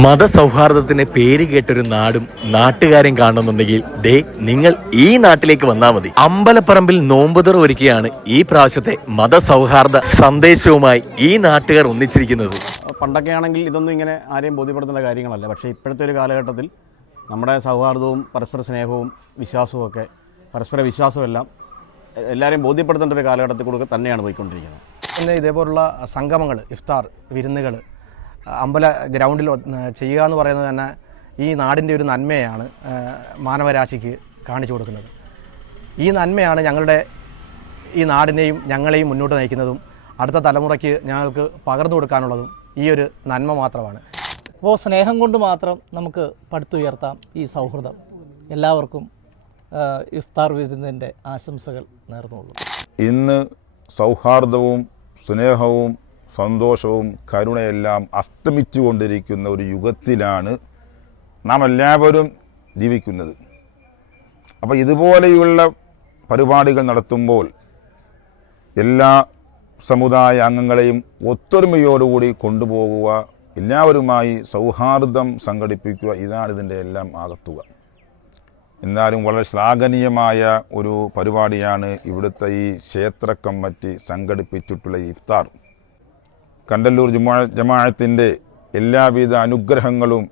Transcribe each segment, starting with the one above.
മതസൗഹാർദ്ദത്തിന് പേര് കേട്ടൊരു നാടും നാട്ടുകാരെയും കാണുന്നുണ്ടെങ്കിൽ ദേ നിങ്ങൾ ഈ നാട്ടിലേക്ക് വന്നാൽ മതി. അമ്പലപ്പറമ്പിൽ നോമ്പുതുറ ഒരുക്കിയാണ് ഈ പ്രാവശ്യത്തെ മതസൗഹാർദ്ദ സന്ദേശവുമായി ഈ നാട്ടുകാർ ഒന്നിച്ചിരിക്കുന്നത്. പണ്ടൊക്കെ ആണെങ്കിൽ ഇതൊന്നും ഇങ്ങനെ ആരെയും ബോധ്യപ്പെടുത്തേണ്ട കാര്യങ്ങളല്ല. പക്ഷേ ഇപ്പോഴത്തെ ഒരു കാലഘട്ടത്തിൽ നമ്മുടെ സൗഹാർദ്ദവും പരസ്പര സ്നേഹവും വിശ്വാസവും ഒക്കെ പരസ്പര വിശ്വാസമെല്ലാം എല്ലാവരെയും ബോധ്യപ്പെടുത്തേണ്ട ഒരു കാലഘട്ടത്തിൽ കൂടെ തന്നെയാണ് പോയിക്കൊണ്ടിരിക്കുന്നത്. പിന്നെ ഇതേപോലുള്ള സംഗമങ്ങൾ, ഇഫ്താർ വിരുന്നുകൾ അമ്പല ഗ്രൗണ്ടിൽ ചെയ്യുക എന്ന് പറയുന്നത് തന്നെ ഈ നാടിൻ്റെ ഒരു നന്മയാണ് മാനവരാശിക്ക് കാണിച്ചു കൊടുക്കുന്നത്. ഈ നന്മയാണ് ഞങ്ങളുടെ ഈ നാടിനെയും ഞങ്ങളെയും മുന്നോട്ട് നയിക്കുന്നതും അടുത്ത തലമുറയ്ക്ക് ഞങ്ങൾക്ക് പകർന്നു കൊടുക്കാനുള്ളതും ഈ ഒരു നന്മ മാത്രമാണ്. അപ്പോൾ സ്നേഹം കൊണ്ട് മാത്രം നമുക്ക് പടുത്തുയർത്താം ഈ സൗഹൃദം. എല്ലാവർക്കും ഇഫ്താർ വിരുന്നിൻ്റെ ആശംസകൾ നേർന്നുകൊള്ളും. ഇന്ന് സൗഹാർദ്ദവും സ്നേഹവും സന്തോഷവും കരുണയെല്ലാം അസ്തമിച്ചുകൊണ്ടിരിക്കുന്ന ഒരു യുഗത്തിലാണ് നാം എല്ലാവരും ജീവിക്കുന്നത്. അപ്പോൾ ഇതുപോലെയുള്ള പരിപാടികൾ നടത്തുമ്പോൾ എല്ലാ സമുദായ അംഗങ്ങളെയും ഒത്തൊരുമയോടുകൂടി കൊണ്ടുപോകുക, എല്ലാവരുമായി സൗഹാർദ്ദം സംഘടിപ്പിക്കുക, ഇതാണ് ഇതിൻ്റെ എല്ലാം ആകത്തുക. എന്നാലും വളരെ ശ്ലാഘനീയമായ ഒരു പരിപാടിയാണ് ഇവിടുത്തെ ഈ ക്ഷേത്ര കമ്മിറ്റി സംഘടിപ്പിച്ചിട്ടുള്ള ഇഫ്താർ. കണ്ടല്ലൂർ ജമാഅത്തിൻ്റെ എല്ലാവിധ അനുഗ്രഹങ്ങളും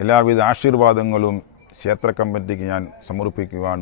എല്ലാവിധ ആശീർവാദങ്ങളും ക്ഷേത്ര കമ്മിറ്റിക്ക് ഞാൻ സമർപ്പിക്കുകയാണ്.